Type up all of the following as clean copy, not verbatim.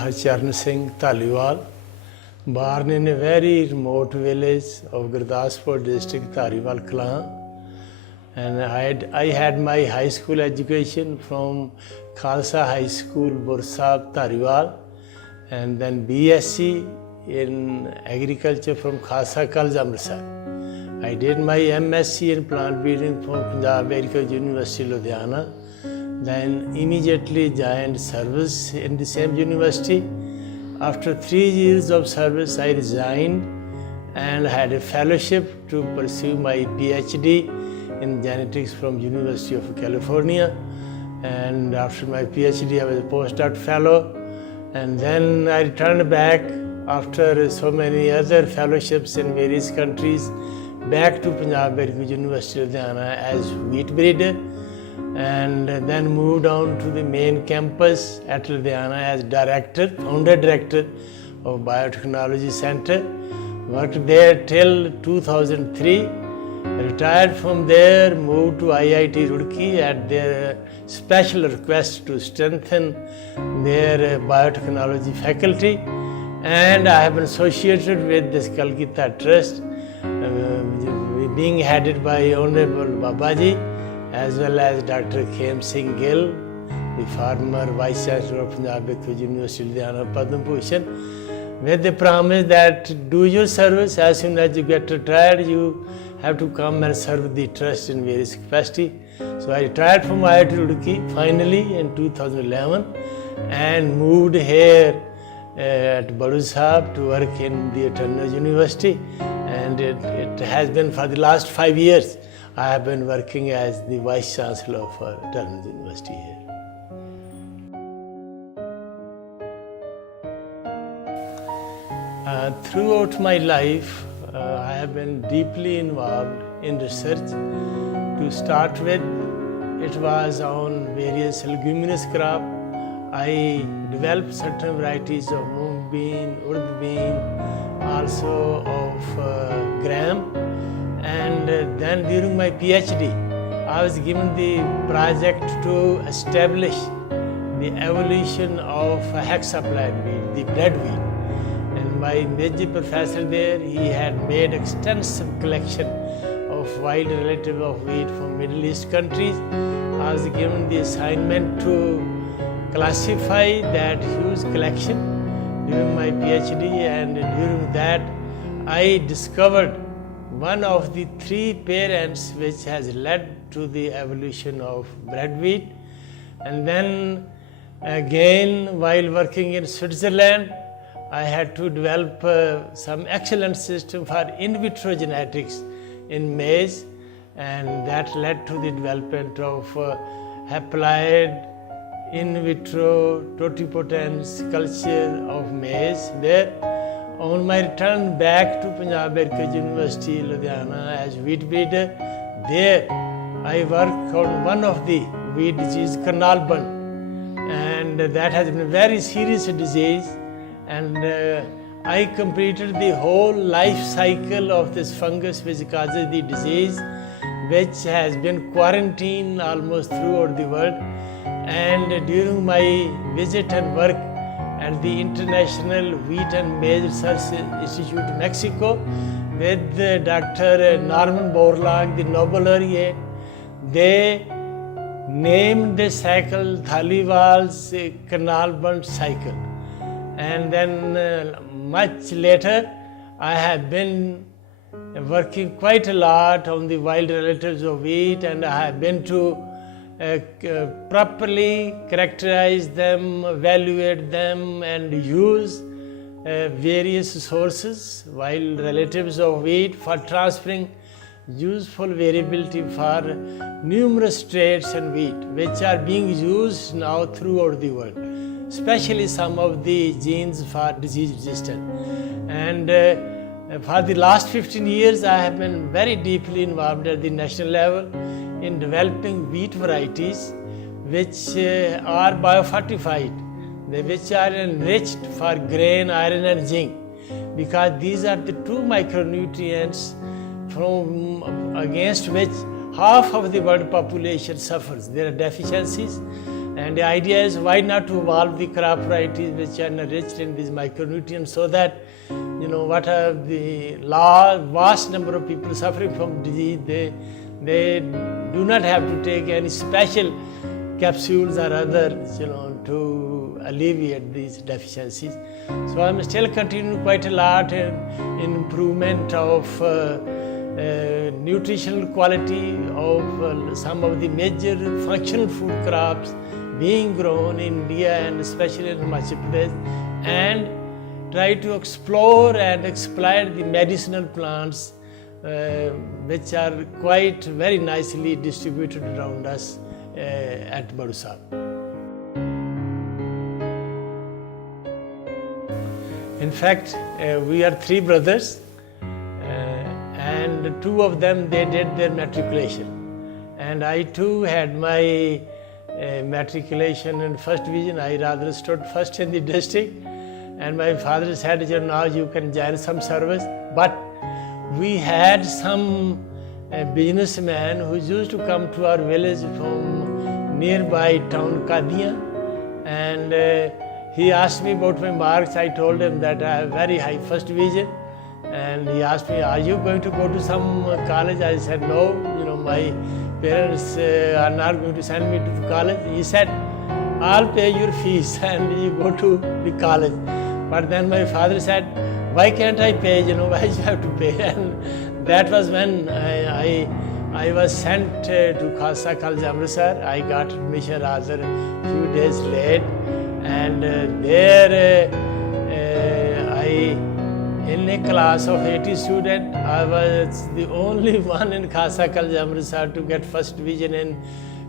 Harcharan Singh Dhaliwal, born in a very remote village of Gurdaspur district, Dhaliwal Clan. And I had my high school education from Khalsa High School, Bursab, Dhaliwal, and then BSc in agriculture from Khalsa College, Amritsar. I did my MSc in plant breeding from Punjab Agricultural University, Ludhiana. Then immediately joined service in the same university. After 3 years of service, I resigned and had a fellowship to pursue my PhD in genetics from University of California. And after my PhD, I was a postdoc fellow. And then I returned back after so many other fellowships in various countries, back to Punjab Agricultural University, Ludhiana as wheat breeder. And then moved on to the main campus at Ludhiana as founder director of Biotechnology Center. Worked there till 2003. Retired from there, moved to IIT Roorkee at their special request to strengthen their biotechnology faculty. And I have been associated with this Kalgidhar Trust, being headed by Honorable Babaji, as well as Dr. Khem Singh Gill, the former Vice Chancellor of Punjab Agricultural University, Ludhiana, Padma Bhushan, with the promise that do your service, as soon as you get retired, you have to come and serve the trust in various capacity. So I retired from IIT Roorkee finally in 2011 and moved here at Badusahab to work in the Eternal University, and it has been for the last 5 years. I have been working as the Vice Chancellor for Eternal University here. Throughout my life, I have been deeply involved in research. To start with, it was on various leguminous crops. I developed certain varieties of mung bean, urd bean, also of gram. And then during my PhD, I was given the project to establish the evolution of hexaploid wheat, the bread wheat. And my major professor there, he had made extensive collection of wild relative of wheat from Middle East countries. I was given the assignment to classify that huge collection during my PhD, and during that I discovered one of the 3 parents which has led to the evolution of bread wheat. And then again, while working in Switzerland, I had to develop some excellent system for in vitro genetics in maize, and that led to the development of haploid in vitro totipotence culture of maize there. On my return back to Punjab Agricultural University, Ludhiana as wheat breeder, there I worked on one of the wheat disease, Karnal Bun, and that has been a very serious disease. And I completed the whole life cycle of this fungus which causes the disease, which has been quarantined almost throughout the world. And during my visit and work at the International Wheat and Maize Research Institute, Mexico, with Dr. Norman Borlaug, the Nobel laureate, they named the cycle Dhaliwal's Canal Bund cycle. And then much later, I have been working quite a lot on the wild relatives of wheat, and I have been to properly characterize them, evaluate them, and use various sources, wild relatives of wheat, for transferring useful variability for numerous traits in wheat, which are being used now throughout the world, especially some of the genes for disease resistance. And for the last 15 years, I have been very deeply involved at the national level in developing wheat varieties which are biofortified, which are enriched for grain, iron and zinc, because these are the 2 micronutrients from against which half of the world population suffers. There are deficiencies, And the idea is why not to evolve the crop varieties which are enriched in these micronutrients, so that what are the vast number of people suffering from disease, they do not have to take any special capsules or others, to alleviate these deficiencies. So I'm still continuing quite a lot in improvement of nutritional quality of some of the major functional food crops being grown in India and especially in Himachal Pradesh, and try to explore and exploit the medicinal plants which are quite very nicely distributed around us at Badusab. In fact, we are 3 brothers, and 2 of them, they did their matriculation. And I too had my matriculation in first division. I rather stood first in the district, and my father said, now you can join some service. But we had some businessman who used to come to our village from nearby town Kadia, and he asked me about my marks. I told him that I have very high first division, and he asked me, are you going to go to some college? I said, no, my parents are not going to send me to college. He said, I'll pay your fees and you go to the college. But then my father said, why can't I pay? Why do you have to pay? And that was when I was sent to Khasa College Amritsar. I got admission rather a few days late, and there in a class of 80 students, I was the only one in Khasa College Amritsar to get first division in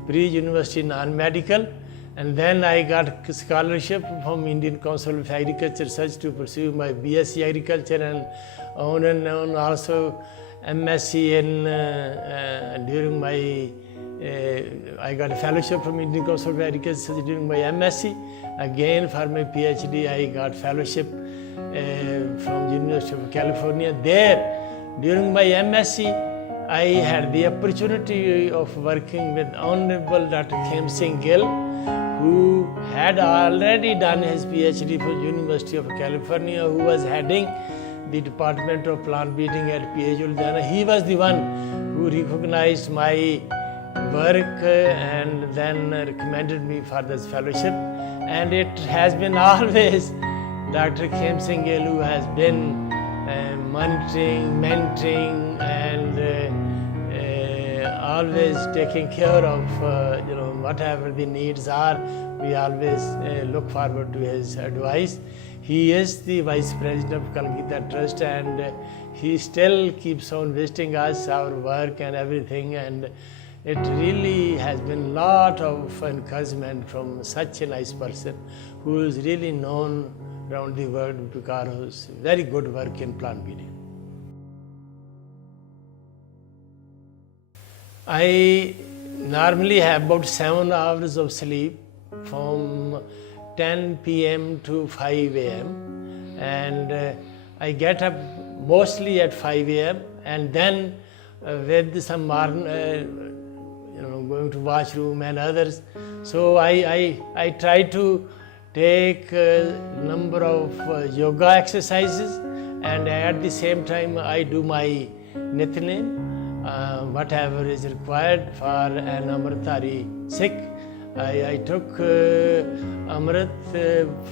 pre-university non-medical. And then I got a scholarship from Indian Council of Agriculture Research to pursue my BSc Agriculture, and on also MSc during my, I got a fellowship from Indian Council of Agriculture Research during my MSc. Again for my PhD I got fellowship from University of California. There, during my MSc, I had the opportunity of working with Honorable Dr. Khem Singh Gill, who had already done his PhD from University of California, who was heading the Department of Plant Breeding at PH Ludhiana. He was the one who recognized my work and then recommended me for this fellowship. And it has been always Dr. Khem Singh Gill who has been monitoring, mentoring, and always taking care of whatever the needs are. We always look forward to his advice. He is the Vice President of Kalgidhar Trust, and he still keeps on visiting us, our work and everything, and it really has been a lot of encouragement from such a nice person who is really known around the world because of his very good work in plant breeding. I normally have about 7 hours of sleep from 10 p.m. to 5 a.m. and I get up mostly at 5 a.m. and then with some going to washroom and others. So I try to take a number of yoga exercises, and at the same time I do my Nitnem, whatever is required for an Amritari Sikh. I took Amrit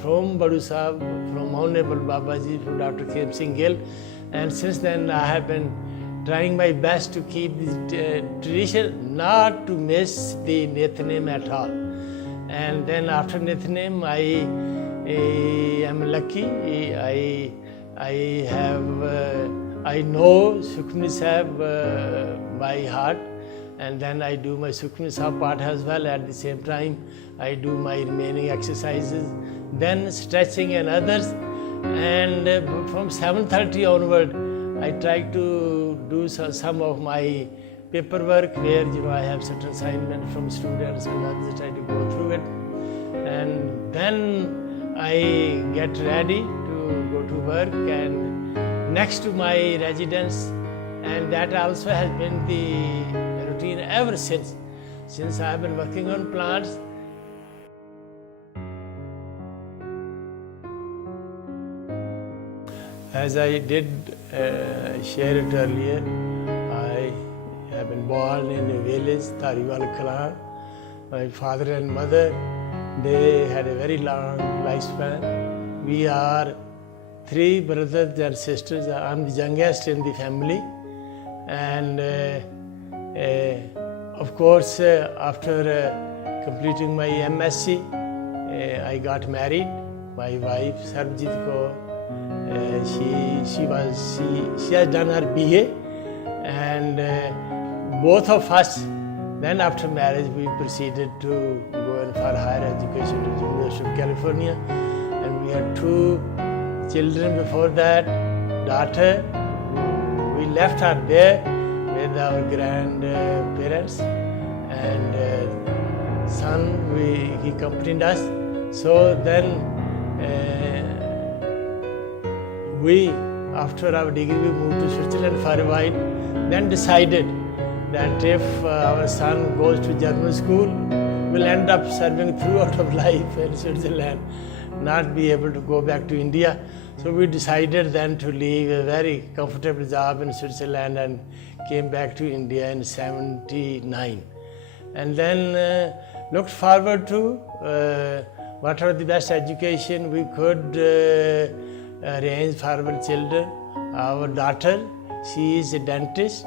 from Badusab, from Honorable Babaji, from Dr. Khem Singh Gill, and since then I have been trying my best to keep the tradition, not to miss the Nitnem at all. And then after Nitnem, I am lucky. I know Sukhmani Sahib by heart, and then I do my Sukhmani Sahib part as well. At the same time, I do my remaining exercises, then stretching and others. And from 7:30 onward, I try to do some of my paperwork where I have certain assignments from students and others. I try to go through it, and then I get ready to go to work and next to my residence, and that also has been the routine ever since I have been working on plants. As I did share it earlier, I have been born in a village, Dhaliwal clan. My father and mother, they had a very long lifespan. We are 3 brothers and sisters. I'm the youngest in the family. And of course, after completing my MSc, I got married. My wife, Sarbjit Kaur, she has done her BA, and both of us, then after marriage, we proceeded to go in for higher education to the University of California, and we had 2 children before that. Daughter, we left her there with our grandparents, and son, he accompanied us. So then we, after our degree, we moved to Switzerland for a while, then decided that if our son goes to German school, we'll end up serving throughout of life in Switzerland, not be able to go back to India. So we decided then to leave a very comfortable job in Switzerland and came back to India in '79. And then looked forward to whatever the best education we could arrange for our children. Our daughter, she is a dentist.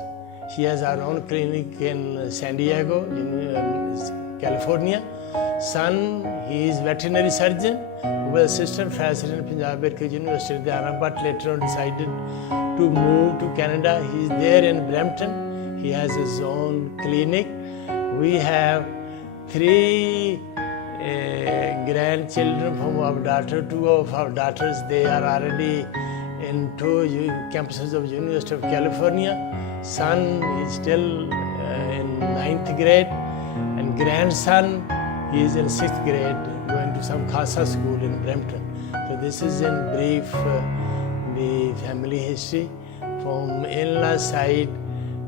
She has her own clinic in San Diego, in California. Son, he is veterinary surgeon, who was assistant professor in Punjab Medical University, Ludhiana, but later on decided to move to Canada. He is there in Brampton. He has his own clinic. We have 3 grandchildren from our daughter. 2 of our daughters, they are already in 2 campuses of University of California. Son is still in 9th grade, and grandson, he is in 6th grade, going to some Khasa school in Brampton. So this is in brief the family history. From in-law side,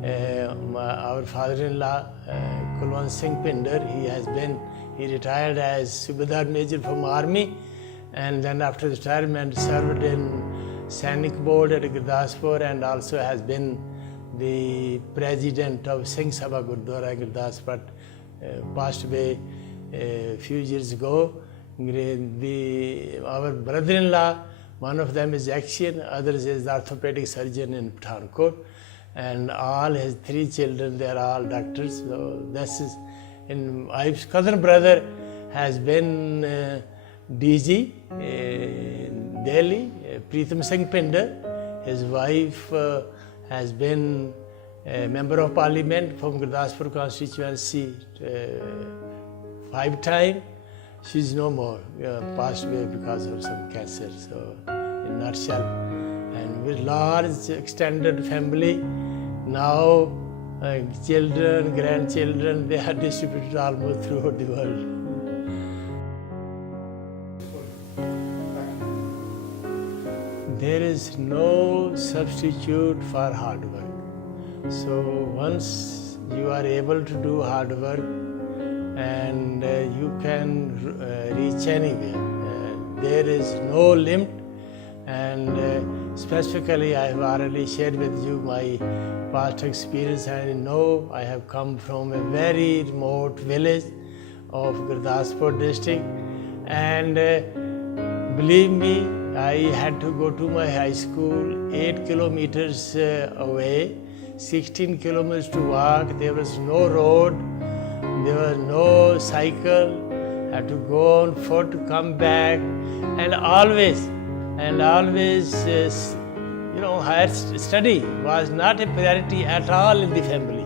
our father-in-law, Harcharan Singh Dhaliwal, he retired as Subedar Major from Army, and then after retirement served in Sainik Board at Gurdaspur, and also has been the president of Singh Sabha Gurdwara Gurdaspur, passed away a few years ago. Our brother-in-law, one of them is Action, others is the orthopedic surgeon in Pathankot, and all his 3 children, they are all doctors. So this is, in my cousin brother has been DG in Delhi, Preetham Singh Pinder. His wife has been a member of parliament from Gurdaspur constituency 5 times. She's no more, passed away because of some cancer. So in a nutshell, and with large extended family, now children, grandchildren, they are distributed almost throughout the world. There is no substitute for hard work. So once you are able to do hard work, and you can reach anywhere. There is no limit, and specifically I have already shared with you my past experience. I know I have come from a very remote village of Gurdaspur district, and believe me, I had to go to my high school 8 kilometers away, 16 kilometers to walk. There was no road, there was no cycle, had to go on foot to come back, and always, higher study was not a priority at all in the family.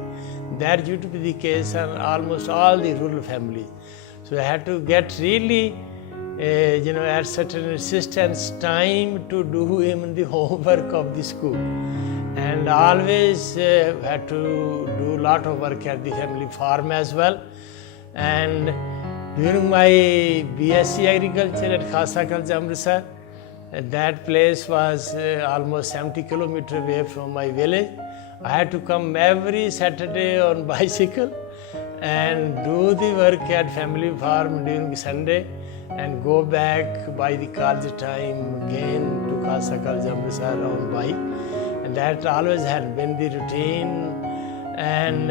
That used to be the case in almost all the rural families. So I had to get really, at certain insistence time to do even the homework of the school, and always had to do a lot of work at the family farm as well. And during my BSc Agriculture at Khasa College, Amritsar, that place was almost 70 kilometers away from my village. I had to come every Saturday on bicycle and do the work at family farm during Sunday, and go back by the college time again to Khasa College Amritsar on bike, and that always had been the routine. And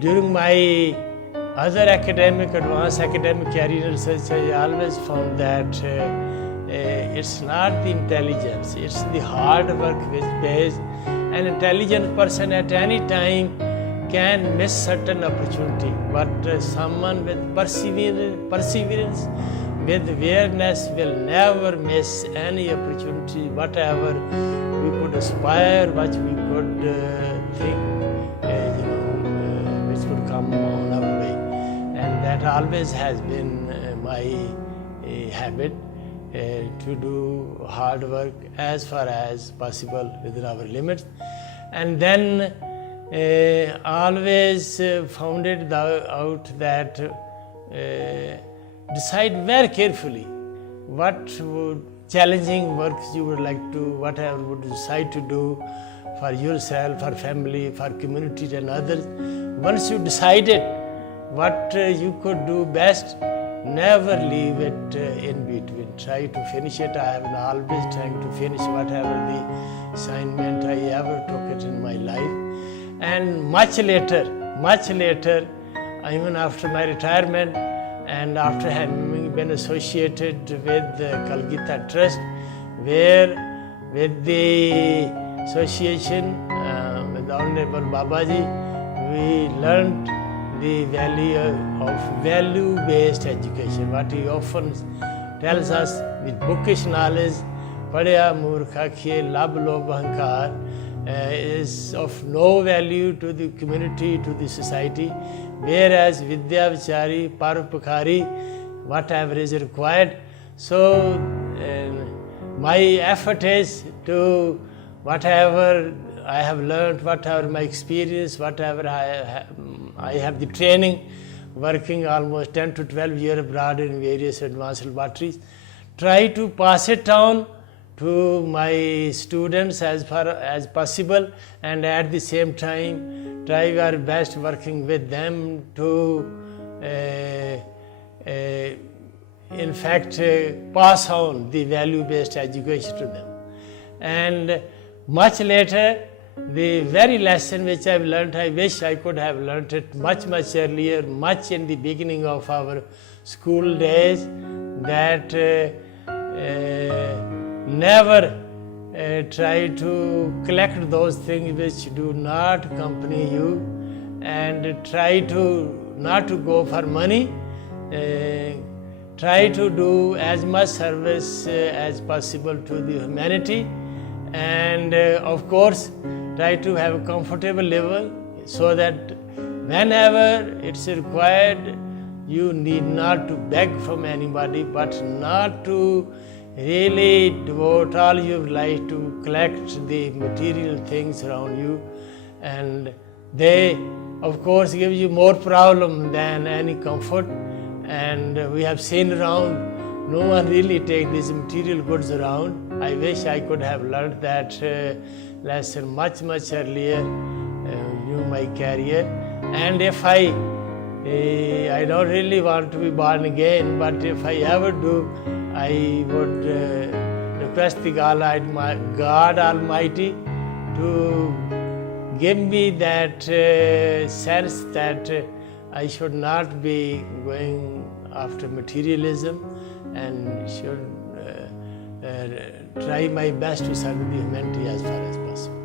during my other advanced academic career research, I always found that it's not the intelligence, it's the hard work which pays. An intelligent person at any time can miss certain opportunity, but someone with perseverance, with awareness will never miss any opportunity, whatever we could aspire, what we could think, which could come on our way. And that always has been my habit, to do hard work as far as possible within our limits. And then always found it out that decide very carefully what challenging works you would like to, whatever would decide to do for yourself, for family, for community and others. Once you decided what you could do best, never leave it in between. Try to finish it. I have been always trying to finish whatever the assignment I ever took it in my life. And much later, even after my retirement and after having been associated with the Kalgidhar Trust, where with the association with the Honorable Babaji, we learned the value of value-based education. What he often tells us, the bookish knowledge, padya murkha khiye lab lobh ahankar, is of no value to the community, to the society, whereas vidya vichari, paropakari, whatever is required. So my effort is to whatever I have learned, whatever my experience, whatever I have the training, working almost 10 to 12 years abroad in various advanced laboratories, try to pass it on to my students as far as possible, and at the same time try our best working with them to in fact pass on the value-based education to them. And much later, the very lesson which I have learnt, I wish I could have learnt it much earlier, much in the beginning of our school days, that never try to collect those things which do not accompany you, and try to not to go for money. Try to do as much service as possible to the humanity, and of course try to have a comfortable level, so that whenever it's required you need not to beg from anybody, but not to really devote all your life to collect the material things around you, and they of course give you more problem than any comfort. And we have seen around, no one really take these material goods around. I wish I could have learned that lesson much earlier in my career. And if I don't really want to be born again, but if I ever do, I would request the God Almighty to give me that sense that I should not be going after materialism, and should try my best to serve the humanity as far as possible.